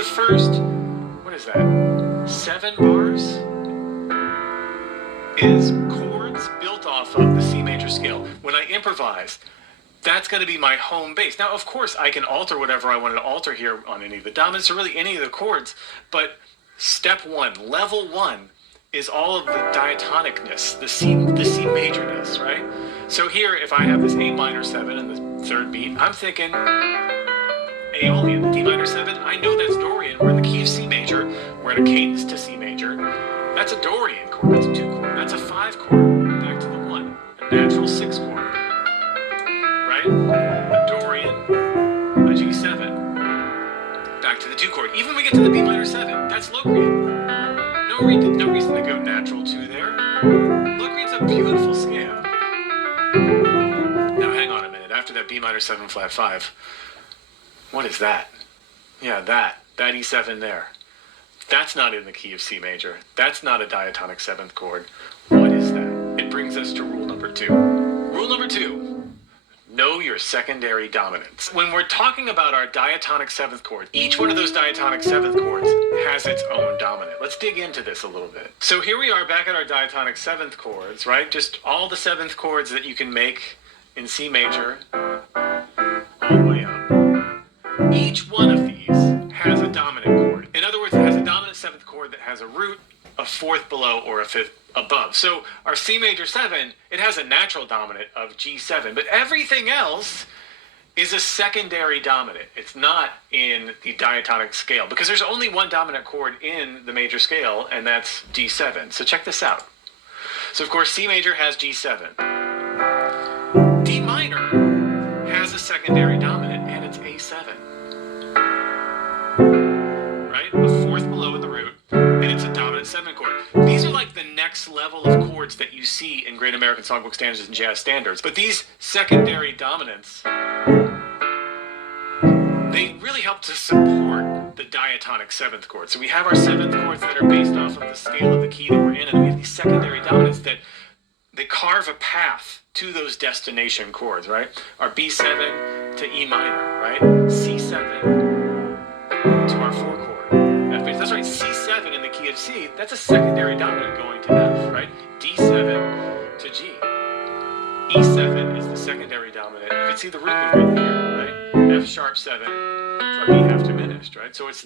the first, what is that, 7 bars is chords built off of the C major scale. When I improvise, that's going to be my home base. Now, of course, I can alter whatever I wanted to alter here on any of the dominants or really any of the chords, but step 1, level 1, is all of the diatonicness, the C majorness, right? So here, if I have this A minor 7 in the third beat, I'm thinking Aeolian, D minor 7, I know that's Dorian. We're in the key of C major, we're in a cadence to C major. That's a Dorian chord, that's a 2 chord, that's a 5 chord, back to the 1, a natural 6 chord, right? A Dorian, a G7, back to the 2 chord. Even when we get to the B minor 7, that's Locrian. No reason to go natural 2 there. Locrian's a beautiful scale. Now hang on a minute, after that B minor 7 flat 5, what is that? Yeah, that E7 there. That's not in the key of C major. That's not a diatonic 7th chord. What is that? It brings us to rule number 2. Rule number 2, know your secondary dominants. When we're talking about our diatonic 7th chord, each one of those diatonic 7th chords has its own dominant. Let's dig into this a little bit. So here we are back at our diatonic 7th chords, right? Just all the 7th chords that you can make in C major all the way up. Each one of these has a dominant chord. In other words, it has a dominant 7th chord that has a root, a 4th below, or a 5th above. So our C major 7, it has a natural dominant of G7, but everything else is a secondary dominant. It's not in the diatonic scale because there's only one dominant chord in the major scale, and that's G7. So check this out. So of course, C major has G7. D minor has a secondary dominant, and it's A7. Right? A 4th below in the root, and it's a dominant 7 chord. These are like the next level of chords that you see in Great American Songbook Standards and Jazz Standards. But these secondary dominants, they really help to support the diatonic 7th chord. So we have our 7th chords that are based off of the scale of the key that we're in, and we have these secondary dominants that they carve a path to those destination chords, right? Our B7 to E minor, right? C7 to our 4 chord. F major. That's right, C7 in the key of C, that's a secondary dominant going to F, right? D7 to G. E7 is the secondary dominant. You can see the root movement here, right? F sharp 7 to our B half diminished, right? So it's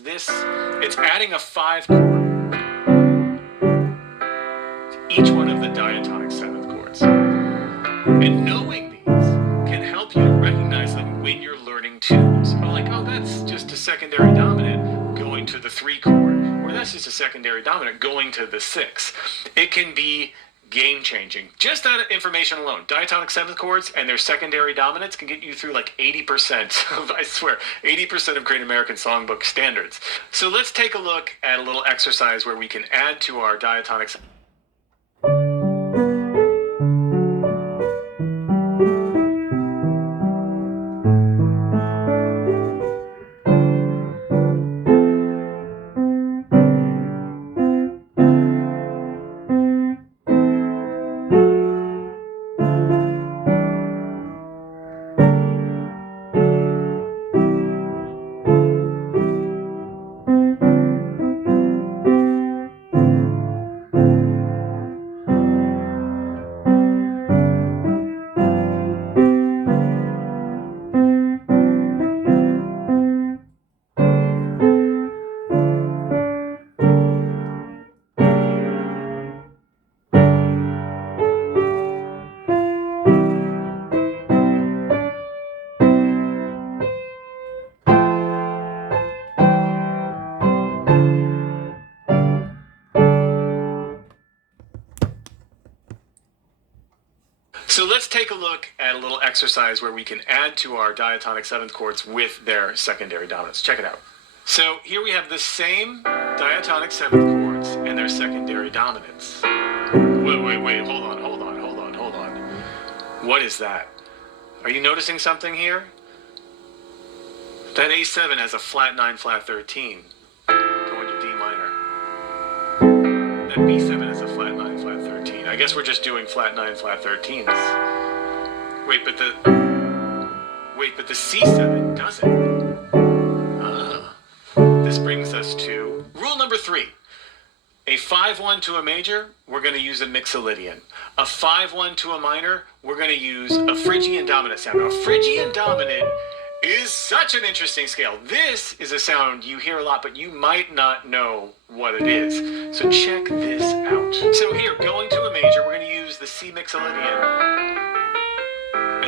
adding a 5 chord to each one of the diatonic 7th chords. And knowing these can help you to recognize them when you're learning tunes. Oh, that's just a secondary dominant going to the 3 chord, or that's just a secondary dominant going to the 6. It can be game-changing. Just that information alone, diatonic 7th chords and their secondary dominants can get you through like 80% of, I swear, 80% of Great American Songbook Standards. So let's take a look at a little exercise where we can add to our diatonic. So let's take a look at a little exercise where we can add to our diatonic 7th chords with their secondary dominants. Check it out. So here we have the same diatonic 7th chords and their secondary dominants. Wait, hold on. What is that? Are you noticing something here? That A7 has a flat 9, flat 13 going to D minor. That B7 has a flat 9, flat 13. I guess we're just doing flat 9, flat 13s. Wait, but the C7 doesn't. The this brings us to rule number 3. A 5-1 to a major, we're going to use a Mixolydian. A 5-1 to a minor, we're going to use a Phrygian dominant sound. Now, Phrygian dominant is such an interesting scale. This is a sound you hear a lot, but you might not know what it is. So check this out. So here, going to a major, we're going to use the C Mixolydian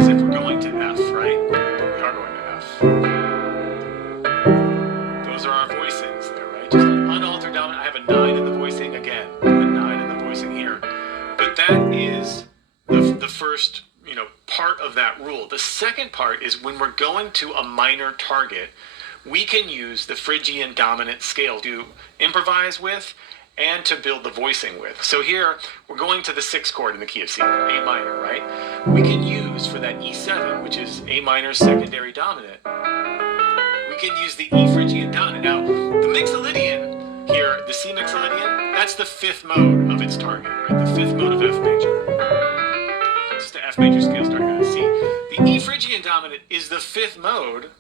as if we're going to F, right? We are going to F. Those are our voicings there, right? Just an unaltered dominant. I have a 9 in the voicing again. A 9 in the voicing here. But that is the first, part of that rule. The second part is when we're going to a minor target, we can use the Phrygian dominant scale to improvise with and to build the voicing with. So here, we're going to the 6th chord in the key of C, A minor, right? We can use for that E7, which is A minor's secondary dominant, we can use the E Phrygian dominant. Now, the Mixolydian here, the C Mixolydian, that's the 5th mode of its target, right? The 5th mode of F major. It's the F major scale starting on a C. The E Phrygian dominant is the 5th mode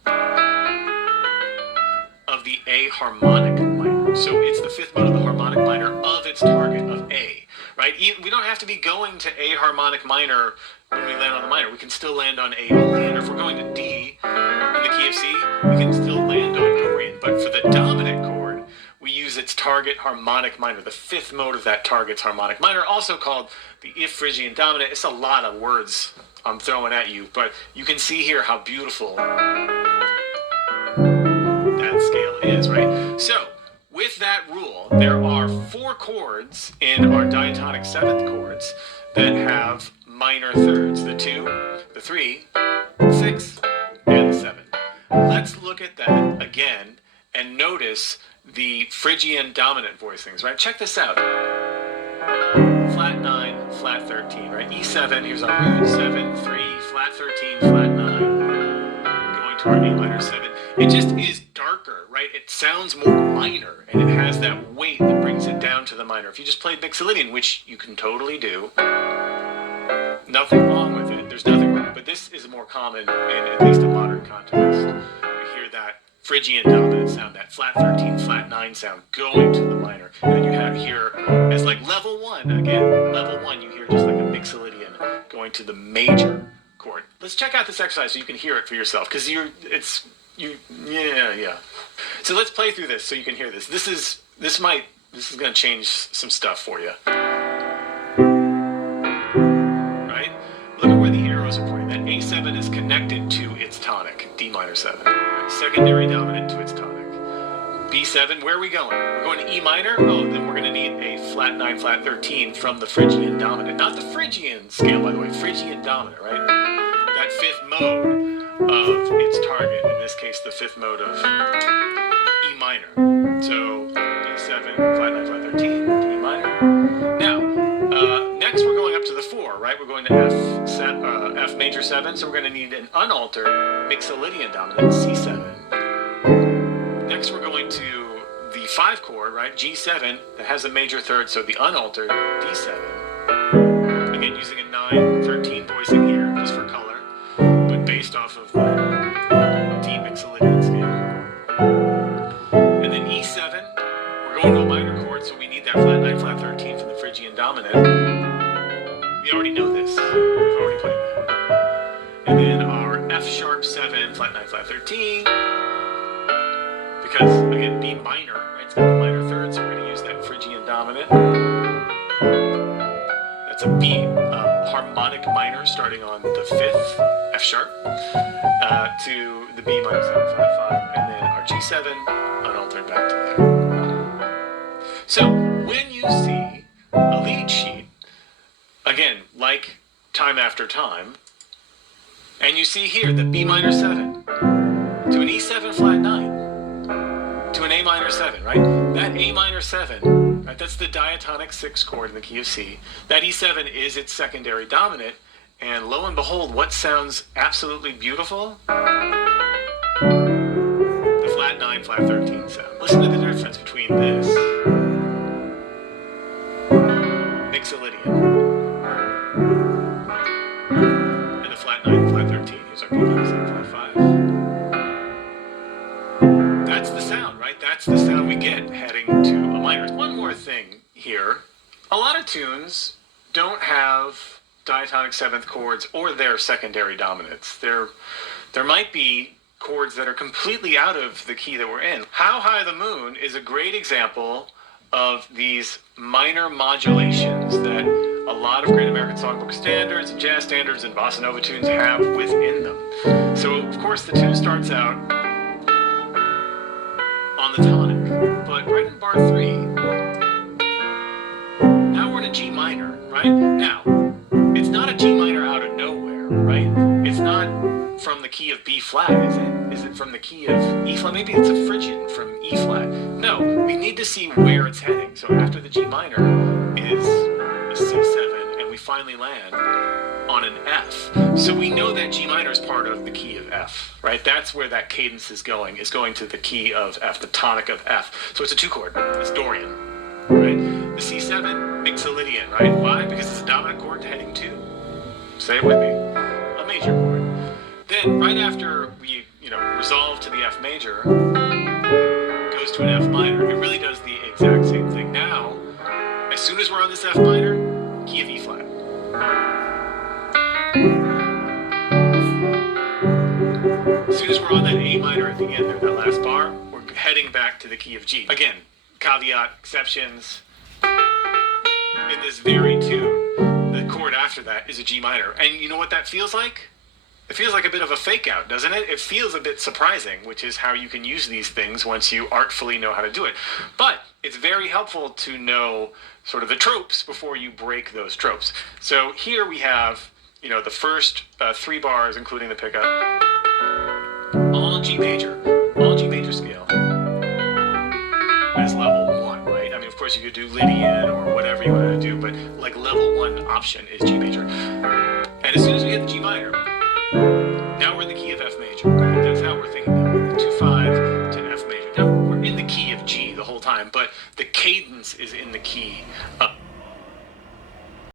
of the A harmonic minor. So it's the 5th mode of the harmonic minor of its target of A, right? We don't have to be going to A harmonic minor when we land on the minor. We can still land on A only. And if we're going to D in the key of C, we can still land on Dorian. But for the dominant chord, we use its target harmonic minor, the 5th mode of that target's harmonic minor, also called the If Phrygian dominant. It's a lot of words I'm throwing at you, but you can see here how beautiful that scale is, right? So, with that rule, there are 4 chords in our diatonic 7th chords that have minor thirds, the 2, the 3, 6, and the 7. Let's look at that again and notice the Phrygian dominant voicings, right? Check this out. Flat 9, flat 13, right? E7, here's our root, 7, 3, flat 13, flat 9, going to our A minor 7. It just is darker, right? It sounds more minor, and it has that weight that brings it down to the minor. If you just played Mixolydian, which you can totally do, nothing wrong with it. There's nothing wrong. But this is more common in at least a modern context. We hear that Phrygian dominant sound, that flat 13, flat 9 sound going to the minor. And then you have here, as like level 1, again, level 1, you hear just like a Mixolydian going to the major chord. Let's check out this exercise so you can hear it for yourself, because yeah. So let's play through this so you can hear this. This is going to change some stuff for you. Right? Look at where the arrows are pointing. That A7 is connected to its tonic, D minor 7. Right? Secondary dominant to its tonic. B7, where are we going? We're going to E minor? Oh, then we're going to need a flat 9, flat 13 from the Phrygian dominant. Not the Phrygian scale, by the way. Phrygian dominant, right? That 5th mode of its target, in this case the 5th mode of E minor. So B7, flat 9, flat 13, E minor. Now, next we're going up to the 4, right? We're going to F major 7, so we're going to need an unaltered Mixolydian dominant, C7. Next we're going to the 5 chord, right? G7, that has a major third, so the unaltered D7. Again, using a 9-13 voicing here, just for color, but based off of the D Mixolydian scale. And then E7, we're going to a minor chord, so we need that flat 9, flat 13 from the Phrygian dominant. We already know this. We've already played that. And then our F sharp 7, flat 9, flat 13. Because, again, B minor, right? It's got the minor third, so we're going to use that Phrygian dominant. That's a B harmonic minor starting on the 5th, F sharp, to the B minor 7, flat 5, and then our G7 unaltered back to there. So, when you see a lead sheet, again, like time after time, and you see here the B minor 7 to an E7 flat 9, to an A minor 7, right? That A minor 7, right? That's the diatonic 6th chord in the key of C. That E7 is its secondary dominant, and lo and behold, what sounds absolutely beautiful? The flat 9, flat 13 sound. Listen to the difference between this Mixolydian and the flat 9, flat 13. Here's our B minor 7, flat 5. That's the sound, right? That's the sound we get heading to a minor. One more thing here. A lot of tunes don't have diatonic seventh chords or their secondary dominants. There might be chords that are completely out of the key that we're in. How High the Moon is a great example of these minor modulations that a lot of Great American Songbook standards and jazz standards and bossa nova tunes have within them. So of course the tune starts out on the tonic, but right in bar 3, now we're in a G minor, right? Now, it's not a G minor out of nowhere, right? It's not from the key of B flat, is it? Is it from the key of E flat? Maybe it's a Phrygian from E flat. No, we need to see where it's heading. So after the G minor is the C7, and we finally land on an F. So we know that G minor is part of the key of F, right? That's where that cadence is going to the key of F, the tonic of F. So it's a 2-chord, it's Dorian, right? The C7, Mixolydian, right? Why? Because it's a dominant chord to heading 2. Say it with me. A major chord. Then, right after we, resolve to the F major, goes to an F minor. It really does the exact same thing. Now, as soon as we're on this F minor, key of E flat. As soon as we're on that A minor at the end there, that last bar, we're heading back to the key of G. Again, caveat, exceptions. In this very tune, the chord after that is a G minor. And you know what that feels like? It feels like a bit of a fake out, doesn't it? It feels a bit surprising, which is how you can use these things once you artfully know how to do it. But it's very helpful to know sort of the tropes before you break those tropes. So here we have, the first 3 bars, including the pickup, all G major scale as level 1, right? I mean, of course you could do Lydian or whatever you want to do, but like level 1 option is G major. And as soon as we hit the G minor, now we're in the key of F major. That's how we're thinking of it. 2-5 to F major. Now we're in the key of G the whole time, but the cadence is in the key of